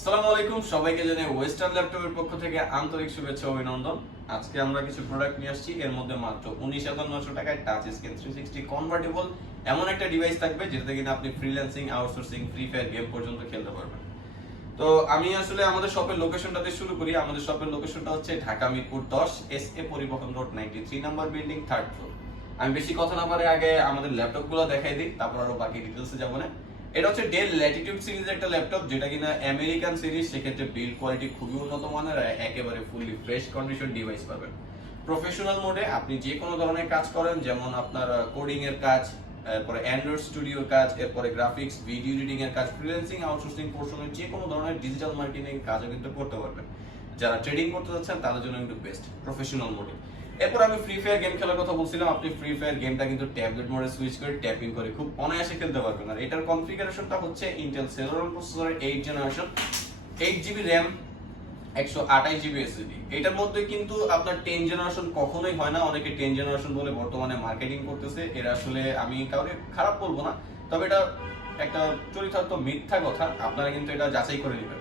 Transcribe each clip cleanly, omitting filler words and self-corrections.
আসসালামু আলাইকুম, সবাইকে জানাই ওয়েস্টার্ন ল্যাপটপের পক্ষ থেকে আন্তরিক শুভেচ্ছা ও অভিনন্দন। আজকে আমরা কিছু প্রোডাক্ট নিয়ে আসছি, এর মধ্যে মাত্র 19,900 টাকায় টাচ স্ক্রিন 360 কনভার্টেবল এমন একটা ডিভাইস থাকবে যেটাতে কিনা আপনি freelancing, outsourcing, free fire game পর্যন্ত খেলতে পারবেন। তো আমি আসলে আমাদের শপের লোকেশনটাতে শুরু করি। আমাদের শপের লোকেশনটা হচ্ছে ঢাকা মিরপুর 10 SA পরিবহন road 93 number building, 3rd floor. আমি বেশি কথা না বলে আগে আমাদের ল্যাপটপগুলো দেখাই দিই, তারপর আরো বাকি ডিটেইলসে যাব না। এটা হচ্ছে ডেল ল্যাটিটিউড সিরিজের একটা ল্যাপটপ, যেটা কিনা আমেরিকান সিরিজ, সেক্ষেত্রে বিল্ড কোয়ালিটি খুবই উন্নত মানের, একেবারে ফুললি ফ্রেশ কন্ডিশন ডিভাইস পাবেন। প্রফেশনাল মোডে আপনি যে কোনো ধরনের কাজ করেন, যেমন আপনার কোডিং এর কাজ, এরপরে অ্যান্ড্রয়েড স্টুডিওর কাজ, এরপরে গ্রাফিক্স, ভিডিও এডিটিং এর কাজ, ফ্রিল্যান্সিং, আউটসোর্সিং পোর্শনের যে কোনো ধরনের ডিজিটাল মার্কেটিং কাজও কিন্তু করতে পারবেন। যারা ট্রেডিং করতে যাচ্ছেন তাদের জন্য কিন্তু বেস্ট প্রফেশনাল মোডে। এরপর আমি ফ্রি ফায়ার গেম খেলার কথা বলছিলাম। আপনি ফ্রি ফায়ার গেমটা কিন্তু ট্যাবলেট মোডে সুইচ করে ট্যাপিং করে খুব অনায়াসে খেলতে পারবেন। আর এটার কনফিগারেশনটা হচ্ছে ইন্টেল সেলেরন প্রসেসরের 8 generation, 8 GB RAM, 128 GB SSD. এটার মধ্যে কিন্তু আপনার 10 জেনারেশন কখনোই হয় না। অনেকে 10 জেনারেশন বলে বর্তমানে মার্কেটিং করতেছে, এরা আসলে আমি কাউকে খারাপ বলবো না, তবে এটা একটা চরিতার্থ মিথ্যা কথা। আপনারা কিন্তু এটা যাচাই করে নেবেন।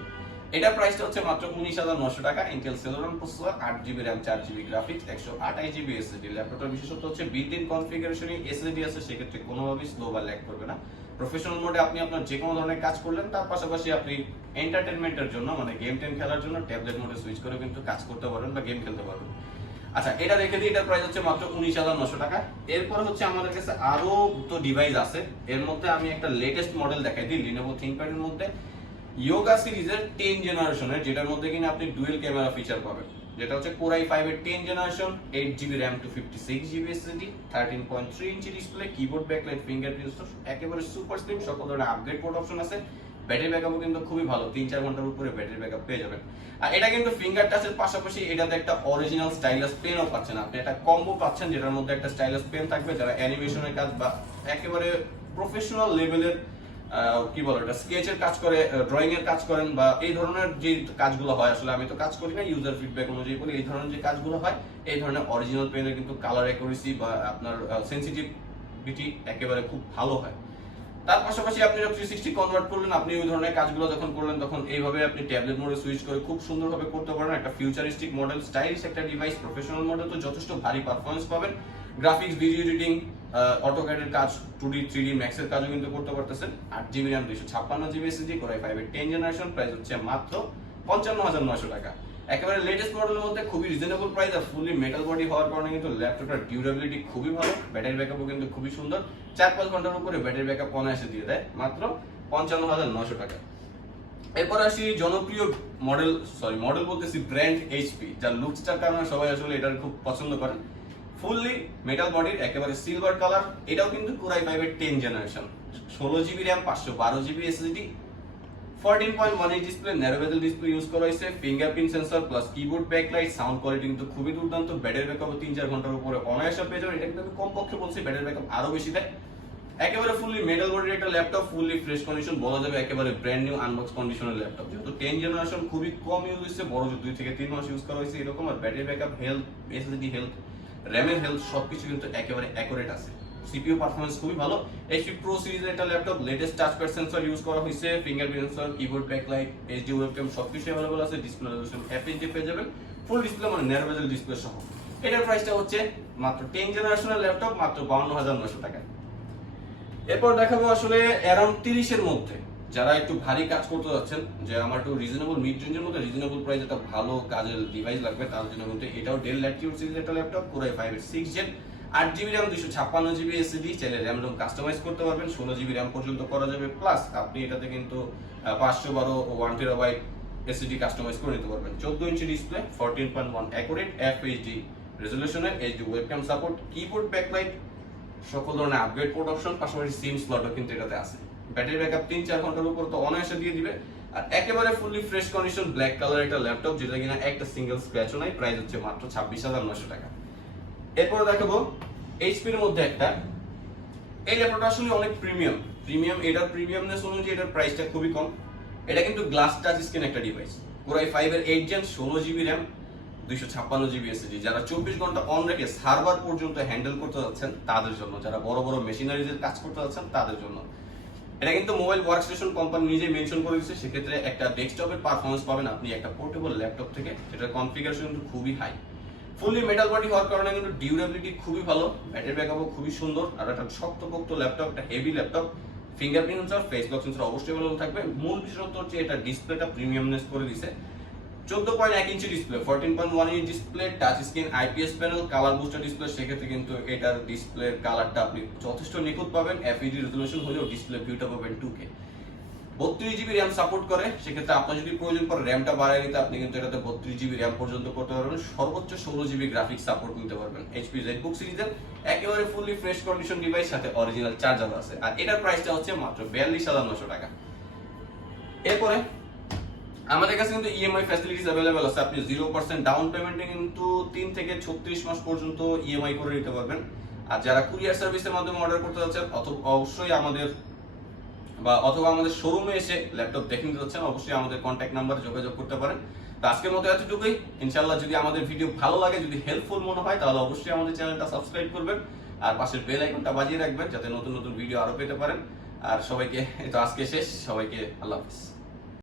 এটা প্রাইসটা হচ্ছে মাত্র 19,900 টাকা। Intel Celeron processor, 8 GB RAM, 4 GB graphics, 128 GB SSD. ল্যাপটপটার বিশেষত্ব হচ্ছে বিল্ট ইন কনফিগারেশনে এসএসডি আছে, সেক্ষেত্রে কোনোভাবেই স্লো বা ল্যাগ করবে না। প্রফেশনাল মোডে আপনি আপনার যে কোনো ধরনের কাজ করলেন, তার পাশাপাশি আপনি এন্টারটেইনমেন্টের জন্য মানে গেম টেম খেলার জন্য ট্যাবলেট মোডে সুইচ করে কিন্তু কাজ করতে পারবেন বা গেম খেলতে পারবেন। আচ্ছা, এটা রেখে দিই, এটার প্রাইস হচ্ছে মাত্র 19,900 টাকা। এরপর হচ্ছে আমাদের কাছে আরো তো ডিভাইস আছে। এর মধ্যে আমি একটা লেটেস্ট মডেল দেখাই দিই। Lenovo ThinkPad এর মধ্যে ইয়োগা সিরিজের 10 জেনারেশনের, যেটার মধ্যে কিনা আপনি ডুয়েল ক্যামেরা ফিচার পাবেন, যেটা হচ্ছে Core i5 এর 10 generation, 8 GB RAM, 256 GB SSD, 13.3 inch display, keyboard backlight, fingerprint, একেবারে সুপার স্লিম, সকল ধরনের আপগ্রেড পোর্ট অপশন আছে। ব্যাটারি ব্যাকআপও কিন্তু খুবই ভালো, 3-4 ঘন্টার উপরে ব্যাটারি ব্যাকআপ পেয়ে যাবেন। আর এটা কিন্তু ফিঙ্গার টাচের পাশাপাশি এটাতে একটা অরিজিনাল স্টাইলাস পেনও পাচ্ছেন। আপনি একটা কম্বো পাচ্ছেন, যেটার মধ্যে একটা স্টাইলাস পেন থাকবে। যারা অ্যানিমেশনের কাজ বা একেবারে প্রফেশনাল লেভেলের কি বলে এটা স্কেচের কাজ করে, ড্রয়িং এর কাজ করেন, বা এই ধরনের যে কাজগুলো হয়, আসলে আমি তো কাজ করি না, ইউজার ফিডব্যাক অনুযায়ী বলি, এই ধরনের যে কাজগুলো হয়, এই ধরনের অরিজিনাল পেনের কিন্তু কালার অ্যাকুরেসি বা আপনার সেনসিটিভিটি একেবারে খুব ভালো হয়। তার পাশাপাশি আপনি 360 কনভার্ট করলেন, আপনি ওই ধরনের কাজগুলো যখন করলেন, তখন এইভাবে আপনি ট্যাবলেট মোডে সুইচ করে খুব সুন্দরভাবে করতে পারেন। একটা ফিউচারিস্টিক মডেল, স্টাইলিশ একটা ডিভাইস। প্রফেশনাল মোডে তো যথেষ্ট ভারী পারফরম্যান্স পাবেন। গ্রাফিক্স, ভিডিও এডিটিং, অটোক্যাডের কাজ, 2D 3D ম্যাক্সের কাজও কিন্তু করতে পারতেছেন। 8 GB RAM, 256 GB SSD, Core i5 এর 10 জেনারেশন, প্রাইস হচ্ছে মাত্র 55,900 টাকা। একেবারে লেটেস্ট মডেলের মধ্যে খুবই রিজনেবল প্রাইস, আর ফুলি মেটাল বডি হওয়ার কারণে কিন্তু ল্যাপটপটার ডিউরেবিলিটি খুবই ভালো, ব্যাটারি ব্যাকআপও কিন্তু খুবই সুন্দর। 4-5 ঘন্টার উপরে ব্যাটারি ব্যাকআপ অনায়াসে দিয়ে দেয়, মাত্র 55,900 টাকা। এরপর আসি জনপ্রিয় মডেল বলতেছি ব্র্যান্ড এইচপি, যার লুকসটার কারণে সবাই আসলে এটার খুব পছন্দ করেন। ফুললি মেটাল বডির, একেবারে সিলভার কালার। এটাও কিন্তু Core i5 এর 10 generation, 16 GB RAM, 512 GB SSD, 14.1 inch display, narrow বেজেল ডিসপ্লে ইউজ করা হয়েছে, fingerprint sensor plus keyboard backlight, sound quality কিন্তু খুবই দুর্দান্ত। ব্যাটারি ব্যাকআপ 3-4 ঘন্টার উপরে অনায়াসে পেয়ে যাবেন। এটা কিন্তু আমি কমপক্ষে বলছি, ব্যাটারি ব্যাকআপ আরো বেশি দেয়। একেবারে ফুললি মেটাল বডির একটা ল্যাপটপ, ফুললি ফ্রেশ কন্ডিশন, বলা যাবে একেবারে ব্র্যান্ড নিউ আনবক্স কন্ডিশনের ল্যাপটপ। যেহেতু 10 জেনারেশন খুবই কম ইউজ হয়েছে, বড় 2 থেকে 3 মাস ইউজ করা হয়েছে এরকম। আর battery backup, health, SSD health, র্যামের হেলথ সবকিছু কিন্তু একেবারে অ্যাকুরেট আছে। সিপিইউ পারফরম্যান্স খুবই ভালো। এইচপি প্রো সিরিজের একটা laptop, latest touchpad sensor use করা হয়েছে, fingerprint sensor, keyboard backlight, HD webcam সবকিছু अवेलेबल আছে। ডিসপ্লে রেজোলিউশন এফএইচডি পেয়ে যাবেন, ফুল ডিসপ্লে মানে ন্যারো বেজেল ডিসপ্লে সহ। এটার প্রাইসটা হচ্ছে মাত্র 10 জেনারেশনের ল্যাপটপ, মাত্র 52,900 টাকা। এরপর দেখাবো আসলে অ্যারাউন্ড 30 এর মধ্যে যারা একটু ভারী কাজ করতে যাচ্ছেন, যে আমার একটু রিজনেবল মিড রেঞ্জের মধ্যে রিজনেবল প্রাইস একটা ভালো কাজের ডিভাইস লাগবে, তার জন্য কিন্তু এটাও ডেল ল্যাটিটিউড সিরিজের একটা ল্যাপটপ, Core i5 এর 6 gen, 8 GB RAM, 256 GB SSD. চাইলে র্যাম রোম কাস্টমাইজ করতে পারবেন, 16 জিবি র্যাম পর্যন্ত করা যাবে। প্লাস আপনি এটাতে কিন্তু 512 ও 1 টেরাবাইট এসএসডি কাস্টমাইজ করে নিতে পারবেন। 14 ইঞ্চি ডিসপ্লে, 14.1 অ্যাকুরেট এফএইচডি রেজোলিউশনের, HD webcam support, keyboard backlight, সকল ধরনের আপগ্রেড পোর্ট অপশন, পাশাপাশি সিম স্লটও কিন্তু এটাতে আছে। ব্যাটারি ব্যাকআপ 3-4 ঘন্টার উপর তো অনায়াসে দিয়ে দিবে। আর একেবারে fully fresh condition black colour একটা ল্যাপটপ, যেটা কিনা একটা সিঙ্গেল স্ক্র্যাচও নাই। প্রাইস হচ্ছে মাত্র 26,900 টাকা। এরপর দেখাবো এইচপি এর মধ্যে একটা, এই ল্যাপটপটা আসলে অনেক প্রিমিয়াম। এটার প্রিমিয়ামনেস অনুযায়ী এটার প্রাইসটা খুবই কম। এটা কিন্তু গ্লাস টাচ স্ক্রিন একটা ডিভাইস, Core i5 এর 8 gen, 16 GB RAM, 256 GB SSD. যারা 24 ঘন্টা অন রেখে সার্ভার পর্যন্ত হ্যান্ডেল করতে যাচ্ছেন তাদের জন্য, যারা বড় বড় মেশিনারিজের কাজ করতে যাচ্ছেন তাদের জন্য। এটা কিন্তু মোবাইল ওয়ার্কস্টেশন কোম্পানি নিজে মেনশন করে দিচ্ছে, সেক্ষেত্রে একটা ডেস্কটপের পারফরমেন্স পাবেন আপনি একটা পোর্টেবল ল্যাপটপ থেকে, যেটার কনফিগারেশন কিন্তু খুবই হাই। ফুললি মেটাল বডি হওয়ার কারণে কিন্তু ডিউরেবিলিটি খুবই ভালো, ব্যাটারি ব্যাকআপও খুবই সুন্দর, আর একটা শক্তপোক্ত ল্যাপটপ, একটা heavy laptop. Fingerprint sensor, face lock sensor অবশ্যই ভালো থাকবে। মূল বিশেষত্ব হচ্ছে এটা ডিসপ্লেটা প্রিমিয়ামনেস করে দিছে। 14.1 inch display, 14.1 inch display, touch screen, IPS panel, colour booster display, সেক্ষেত্রে কিন্তু এটার ডিসপ্লের কালারটা আপনি যথেষ্ট নিখুঁত পাবেন। এফইডি রেজোলিউশন হলেও ডিসপ্লে ভিউটা পাবেন 2K। 32GB র্যাম সাপোর্ট করে, সেক্ষেত্রে আপনার যদি প্রয়োজন পড়ে র্যামটা বাড়ায় নিতে আপনি কিন্তু এটাতে 32GB র্যাম পর্যন্ত করতে পারবেন। সর্বোচ্চ 16GB গ্রাফিক্স সাপোর্ট নিতে পারবেন। HP ZBook সিরিজের একেবারে ফুললি ফ্রেশ কন্ডিশন ডিভাইস, সাথে অরিজিনাল চার্জার আছে, আর এটার প্রাইসটা হচ্ছে মাত্র 42,900 টাকা। এরপরে আমাদের কাছে কিন্তু ইএমআই ফ্যাসিলিটিস अवेलेबल আছে। আপনি 0% ডাউন পেমেন্টে কিন্তু 3 থেকে 36 মাস পর্যন্ত ইএমআই করে নিতে পারবেন। আর যারা কুরিয়ার সার্ভিসের মাধ্যমে অর্ডার করতে যাচ্ছেন অবশ্যই অথবা আমাদের শোরুমে এসে ল্যাপটপ দেখে নিতে যাচ্ছেন, অবশ্যই আমাদের কন্ট্যাক্ট নাম্বারে যোগাযোগ করতে পারেন। তো আজকের মতো এতটুকুই। ইনশাআল্লাহ যদি আমাদের ভিডিও ভালো লাগে, যদি হেল্পফুল মনে হয়, তাহলে অবশ্যই আমাদের চ্যানেলটা সাবস্ক্রাইব করবেন আর পাশের বেল আইকনটা বাজিয়ে রাখবেন, যাতে নতুন নতুন ভিডিও আরো পেতে পারেন। আর সবাইকে, এই তো আজকে শেষ, সবাইকে আল্লাহ হাফেজ।